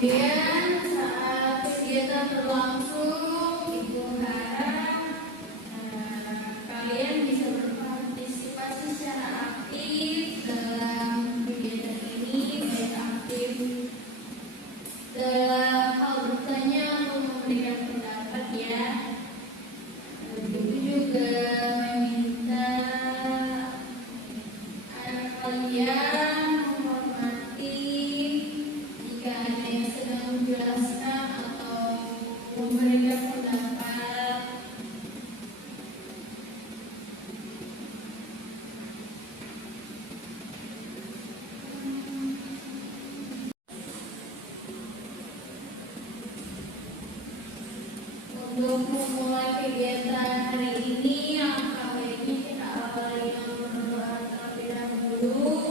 Kemudian saat kegiatan berlangsung, Ibu harap kalian bisa berpartisipasi secara aktif dalam kegiatan ini, baik aktif dalam hal bertanya atau memberikan pendapat ya. Begitu juga meminta anak kalian menjelaskan atau memberikan pendapat. Untuk memulai kegiatan hari ini, alangkah baiknya kita awali dengan berdoa terlebih dahulu.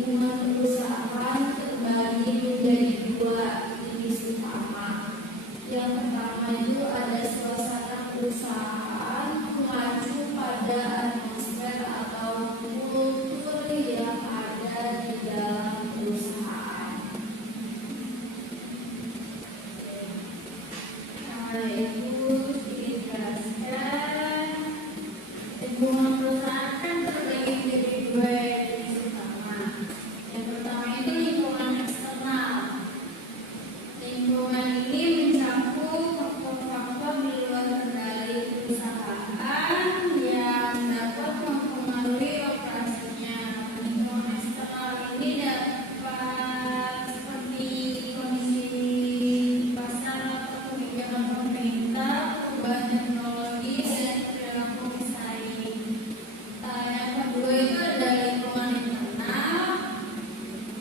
lingkungan perusahaan terbagi menjadi dua jenis utama. Yang pertama itu ada suasana perusahaan mengacu pada atmosfer atau kultur yang ada di dalam perusahaan. Nah, itu dijelaskan lingkungan perusahaan kan terbagi menjadi dua jenis utama. Yang pertama itu lingkungan eksternal. Lingkungan ini mencakup faktor-faktor di luar kendali perusahaan yang dapat mempengaruhi operasinya. Lingkungan eksternal ini dapat seperti kondisi pasar atau kebijakan pemerintah, perubahan teknologi, dan perilaku bersaing. Yang kedua itu ada lingkungan internal,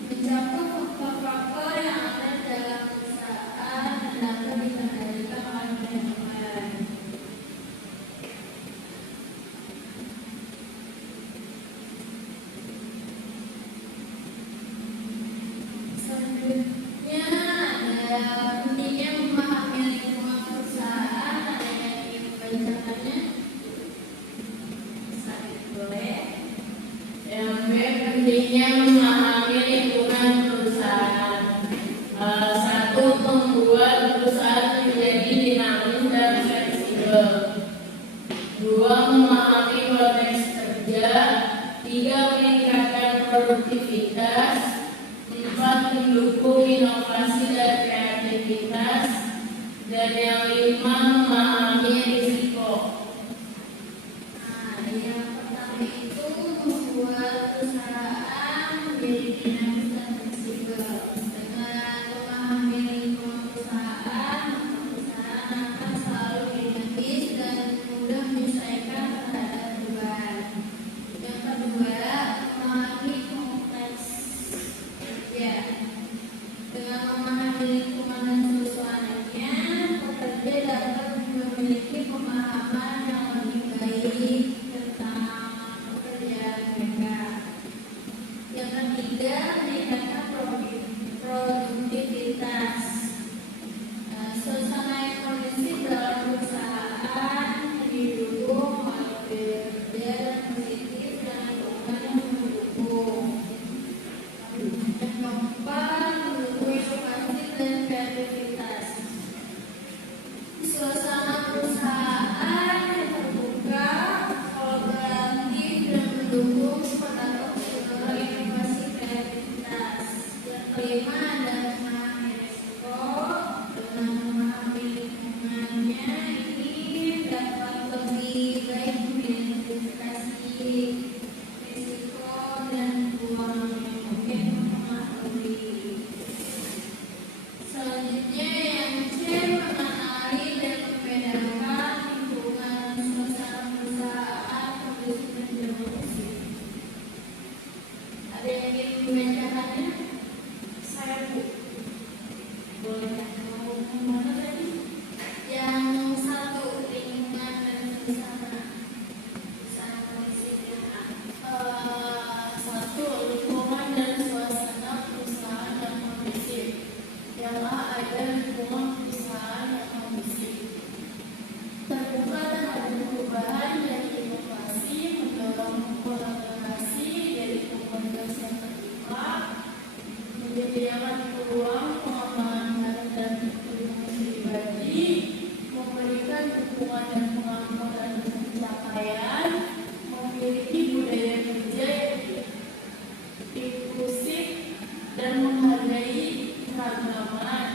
mencakup faktor-faktor yang ada dalam perusahaan dan dapat dikendalikan oleh manajemen. Selanjutnya ada pentingnya memahami lingkungan perusahaan. Ada yang ingin membacakannya? Boleh. Yang B, pentingnya memahami lingkungan perusahaan. Satu, membuat perusahaan menjadi dinamis dan fleksibel. Dua, memahami konteks kerja. Tiga, meningkatkan produktivitas. Empat, mendukung inovasi dan kreativitas. Dan yang lima, memahami risiko. Nah, yang pertama itu membuat perusahaan menjadi dinamis dan fleksibel. Dengan memahami lingkungan perusahaan, maka perusahaan akan selalu dinamis dan mudah menyesuaikan terhadap perubahan. Yang kedua, memahami konteks kerja. Dengan memahami lingkungan dan suasananya, pekerja dapat memiliki pemahaman yang lebih baik tentang pekerjaan mereka. Yang ketiga, meningkatkan produktivitas. Suasana yang kondusif dalam perusahaan didukung oleh budaya kerja yang positif dan lingkungan yang mendukung. Yang keempat, mendukung inovasi dan kreativitas. Suasana perusahaan yang terbuka, kolaboratif, dan mendukung terdapat teknologi inovasi kreativitas. Yang kelima ada memahami risiko. Dengan memahami lingkungannya, ini dapat lebih baik mengidentifikasi risiko dan peluang yang mungkin mempengaruhi. Selanjutnya yang C, mengenali dan membedakan lingkungan suasana perusahaan kondusif dan tidak kondusif. Ada yang ingin membacakannya? Saya Bu. Boleh. Mau mana tadi? Yang satu, lingkungan dan suasana kondusif. Satu, lingkungan dan suasana perusahaan yang kondusif. Yang A, ada lingkungan perusahaan yang kondusif, terbuka terhadap perubahan dan inovasi, mendorong kolaborasi dari komunitas yang terbuka, menyediakan peluang pengembangan karir dan perkembangan pribadi, memberikan dukungan dan pengampunan pencapaian, memiliki budaya kerja yang inklusif dan menghargai keragaman.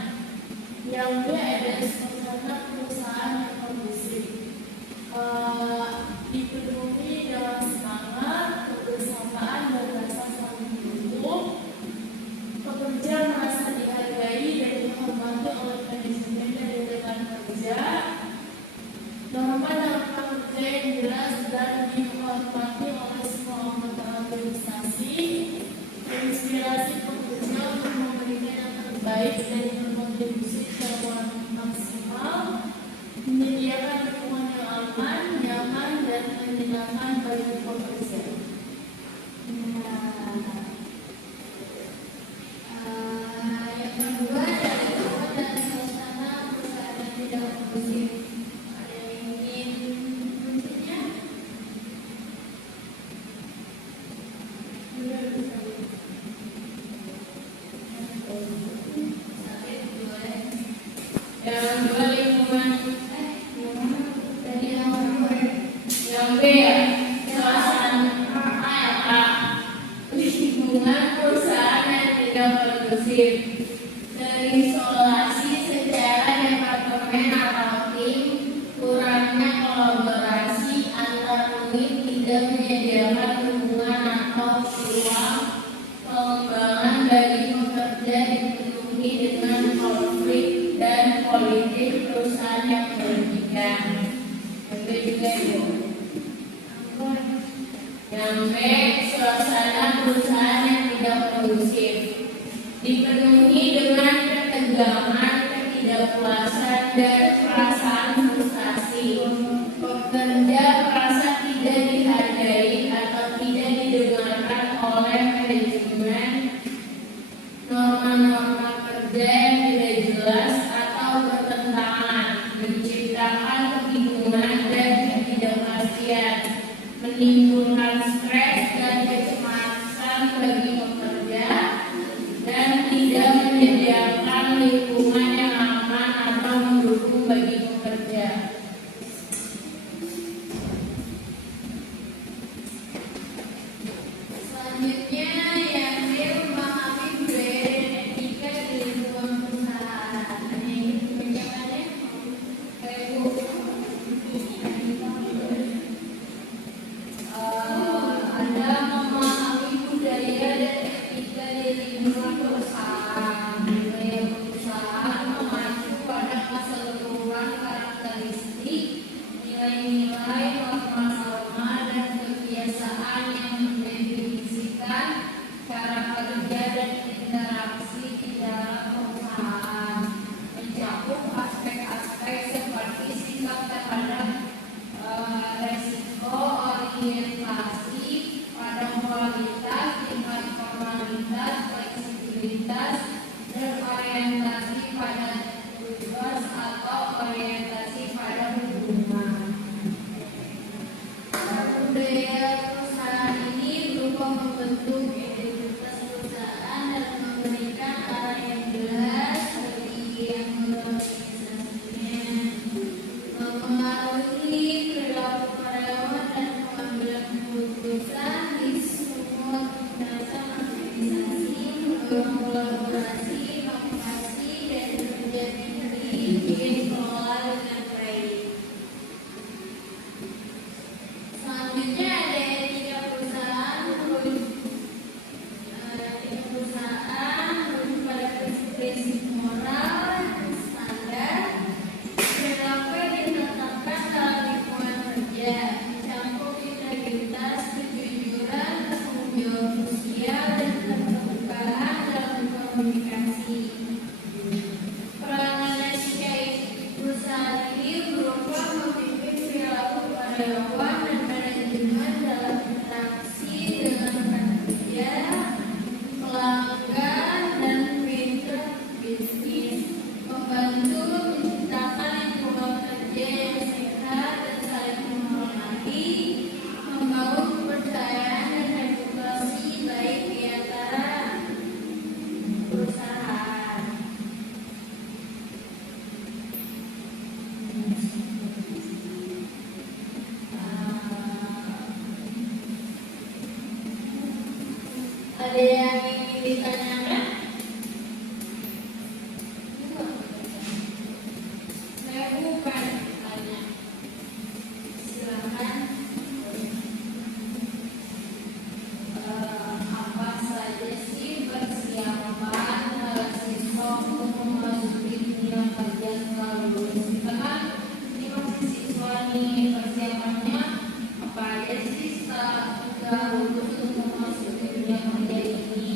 Yang B, ada suasana perusahaan yang kondusif, dipenuhi dengan semangat, kebersamaan, dan rasa saling mendukung. Pekerja merasa dihargai dan dihormati oleh manajemen dan rekan kerja. Norma-norma kerja yang jelas dan dihormati oleh semua anggota organisasi. Menginspirasi pekerja untuk memberikan yang terbaik dan berkontribusi secara maksimal. Menyediakan lingkungan yang aman, nyaman, dan menyenangkan bagi pekerja. Nah, dengan perusahaan yang tidak kondusif. Terisolasi secara departemen atau tim, kurangnya kolaborasi antar unit, tidak menyediakan hubungan atau peluang pengembangan bagi pekerja, dipenuhi dengan konflik dan politik perusahaan yang merugikan. Yang juga itu. Yang B, suasana perusahaan yang tidak kondusif, dipenuhi dengan ketegangan, ketidakpuasan, dan perasaan frustasi. Pekerja merasa tidak dihargai atau tidak didengarkan oleh manajemen. Norma-norma kerja yang tidak jelas atau bertentangan menciptakan kebingungan dan ketidakpastian, menimbulkan stres dan kecemasan bagi pekerja, dan tidak menyediakan lingkungan yang aman atau mendukung bagi pekerja. Selanjutnya yang B, memahami budaya dan etika di lingkungan perusahaan. Ini bagaimana? Anda memahami budaya dan etika di lingkungan perusahaan. Budaya perusahaan mengacu pada keseluruhan karakteristik, nilai-nilai, norma-norma, dan kebiasaan yang mendefinisikan cara kerja dan interaksi di dalam perusahaan, mencakup aspek-aspek seperti sikap terhadap resiko, orientasi pada kualitas, tingkat formalitas, fleksibilitas, dan orientasi pada tugas atau orientasi pada hubungan. Budaya perusahaan ini berupa membentuk identitas perusahaan dan memberikan arah yang jelas bagi yang mengorganisasinya, mempengaruhi perilaku karyawan dan pengambilan keputusan di semua tingkatan organisasi, mendorong kolaborasi, inovasi, dan kerja tim dikelola dengan baik. Selanjutnya ada etika perusahaan. Etika perusahaan merujuk pada prinsip-prinsip moral, standar, perilaku yang ditetapkan dalam lingkungan kerja, mencakup integritas, kejujuran, tanggung jawab sosial, dan keterbukaan dalam komunikasi. Peranan etika perusahaan ini berupa memimpin perilaku karyawan dan manajemen dalam interaksi dengan rekan kerja, pelanggan, dan mitra bisnis, membantu menciptakan lingkungan kerja yang sehat dan saling menghormati, membangun kepercayaan dan reputasi baik di antara perusahaan. Ada yang ingin ditanyakan? Saya bukan tanya. Silakan. Apa saja sih persiapan siswa untuk memasuki dunia kerja setelah lulus? Kita kan ini masih siswa nih, persiapannya apa aja sih setelah lulus untuk memasuki dunia kerja ini?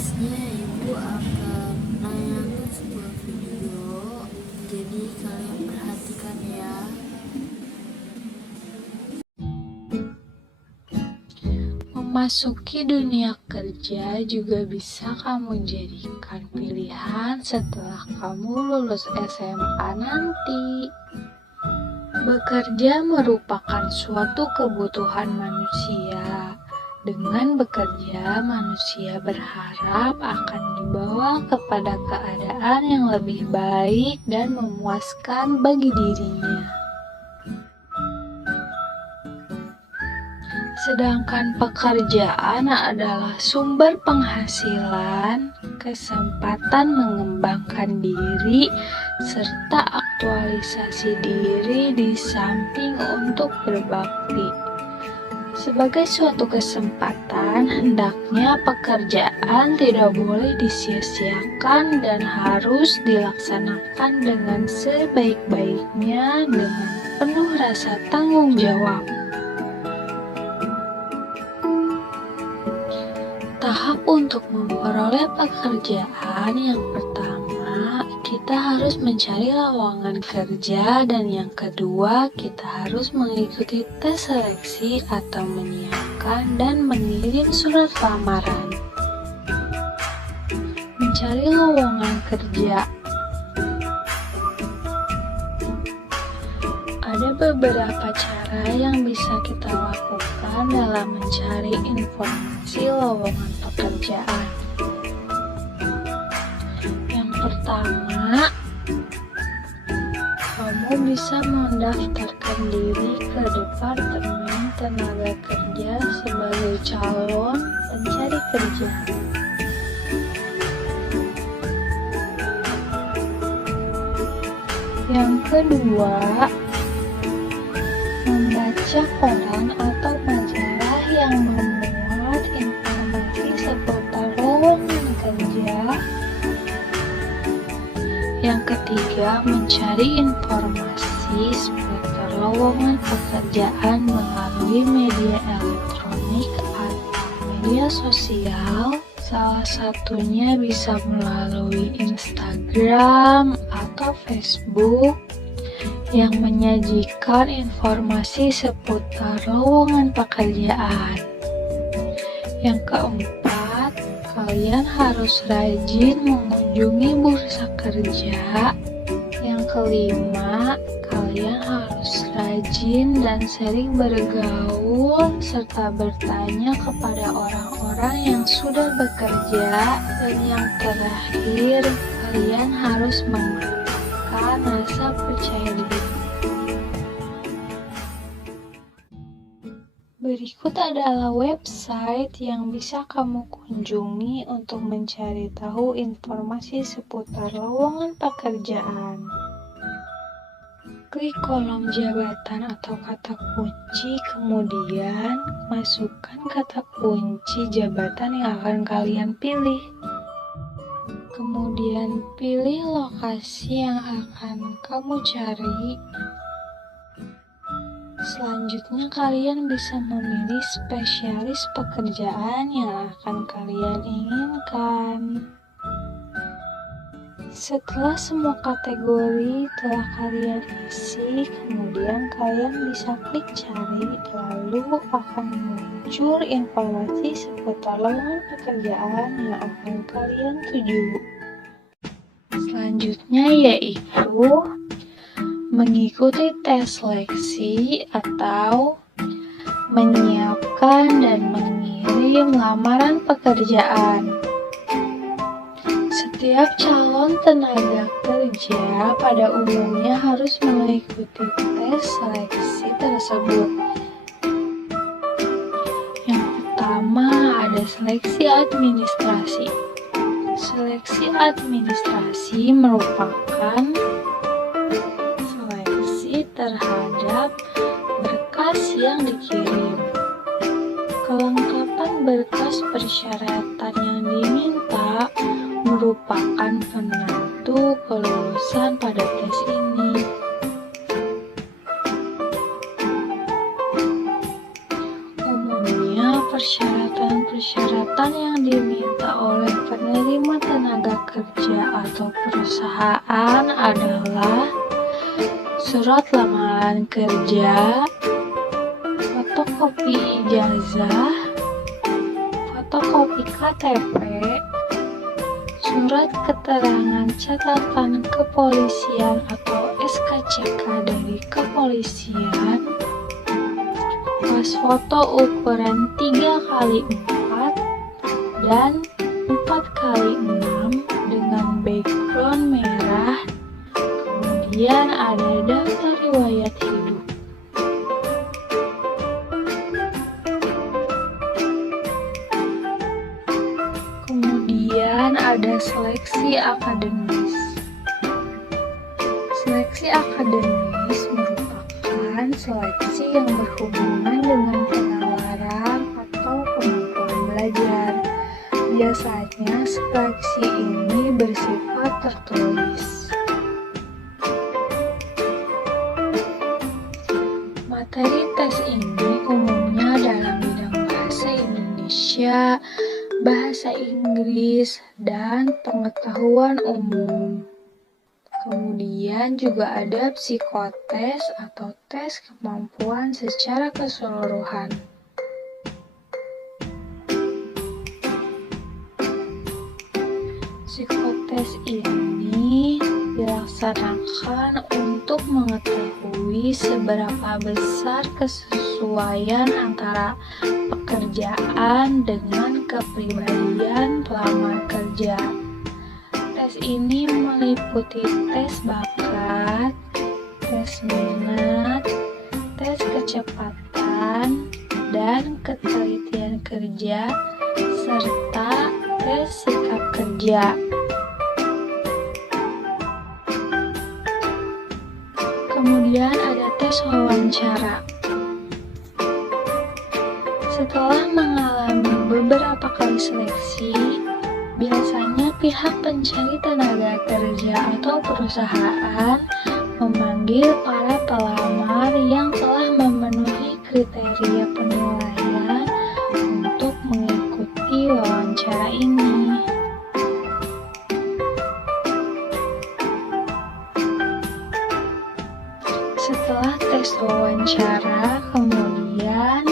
Nextnya ibu akan menayangkan sebuah video, jadi kalian perhatikan ya. Memasuki dunia kerja juga bisa kamu jadikan pilihan setelah kamu lulus SMA nanti. Bekerja merupakan suatu kebutuhan manusia. Dengan bekerja, manusia berharap akan dibawa kepada keadaan yang lebih baik dan memuaskan bagi dirinya. Sedangkan pekerjaan adalah sumber penghasilan, kesempatan mengembangkan diri, serta aktualisasi diri di samping untuk berbakti. Sebagai suatu kesempatan, hendaknya pekerjaan tidak boleh disia-siakan dan harus dilaksanakan dengan sebaik-baiknya dengan penuh rasa tanggung jawab. Tahap untuk memperoleh pekerjaan yang pertama, kita harus mencari lowongan kerja, dan yang kedua, kita harus mengikuti tes seleksi atau menyiapkan dan mengirim surat lamaran. Mencari lowongan kerja. Ada beberapa cara yang bisa kita lakukan dalam mencari informasi lowongan pekerjaan. Yang pertama, kamu bisa mendaftarkan diri ke Departemen Tenaga Kerja sebagai calon pencari kerja. Yang kedua, membaca koran atau majalah yang memuat informasi seputar lowongan kerja. Yang ketiga, mencari informasi seputar lowongan pekerjaan melalui media elektronik atau media sosial. Salah satunya bisa melalui Instagram atau Facebook yang menyajikan informasi seputar lowongan pekerjaan. Yang keempat, kalian harus rajin mengunjungi bursa kerja. Yang kelima, kalian harus rajin dan sering bergaul serta bertanya kepada orang-orang yang sudah bekerja. Dan yang terakhir, kalian harus memantapkan rasa percaya diri. Berikut adalah website yang bisa kamu kunjungi untuk mencari tahu informasi seputar lowongan pekerjaan. Klik kolom jabatan atau kata kunci, kemudian masukkan kata kunci jabatan yang akan kalian pilih. Kemudian pilih lokasi yang akan kamu cari. Selanjutnya kalian bisa memilih spesialis pekerjaan yang akan kalian inginkan. Setelah semua kategori telah kalian isi, kemudian kalian bisa klik cari, lalu akan muncul informasi seputar lowongan pekerjaan yang akan kalian tuju. Selanjutnya yaitu mengikuti tes seleksi atau menyiapkan dan mengirim lamaran pekerjaan. Setiap calon tenaga kerja pada umumnya harus mengikuti tes seleksi tersebut. Yang pertama ada seleksi administrasi. Seleksi administrasi merupakan seleksi terhadap berkas yang dikirim. Kelengkapan berkas persyaratan yang diminta merupakan penentu kelulusan pada tes ini. Umumnya persyaratan yang diminta oleh penerima tenaga kerja atau perusahaan adalah surat lamaran kerja, fotokopi ijazah, fotokopi KTP, surat keterangan catatan kepolisian atau SKCK dari kepolisian, pas foto ukuran 3x4 dan 4x6 dengan background merah. Kemudian ada daftar riwayat hidup. Kemudian ada seleksi akademis. Seleksi akademis merupakan seleksi yang berhubungan dengan penawaran atau kemampuan belajar. Biasanya seleksi ini bersifat tertulis. Materi tes ini umumnya dalam bidang bahasa Indonesia, bahasa Inggris, dan pengetahuan umum. Kemudian juga ada psikotes atau tes kemampuan secara keseluruhan. Psikotes ini dilaksanakan untuk mengetahui seberapa besar kesesuaian antara pekerjaan dengan kepribadian pelamar kerja. Tes ini meliputi tes bakat, tes minat, tes kecepatan dan ketelitian kerja, serta tes sikap kerja. Kemudian ada tes wawancara. Setelah mengalami beberapa kali seleksi, biasanya pihak pencari tenaga kerja atau perusahaan memanggil para pelamar yang telah memenuhi kriteria penilaian untuk mengikuti wawancara ini. Setelah tes wawancara, kemudian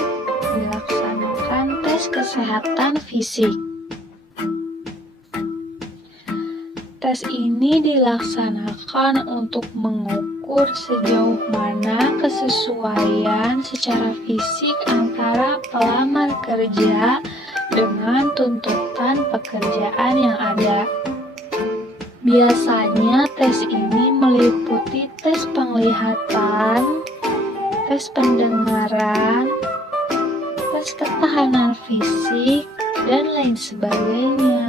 dilaksanakan tes kesehatan fisik. Tes ini dilaksanakan untuk mengukur sejauh mana kesesuaian secara fisik antara pelamar kerja dengan tuntutan pekerjaan yang ada. Biasanya tes ini meliputi tes penglihatan, tes pendengaran, tes ketahanan fisik, dan lain sebagainya.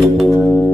Thank you.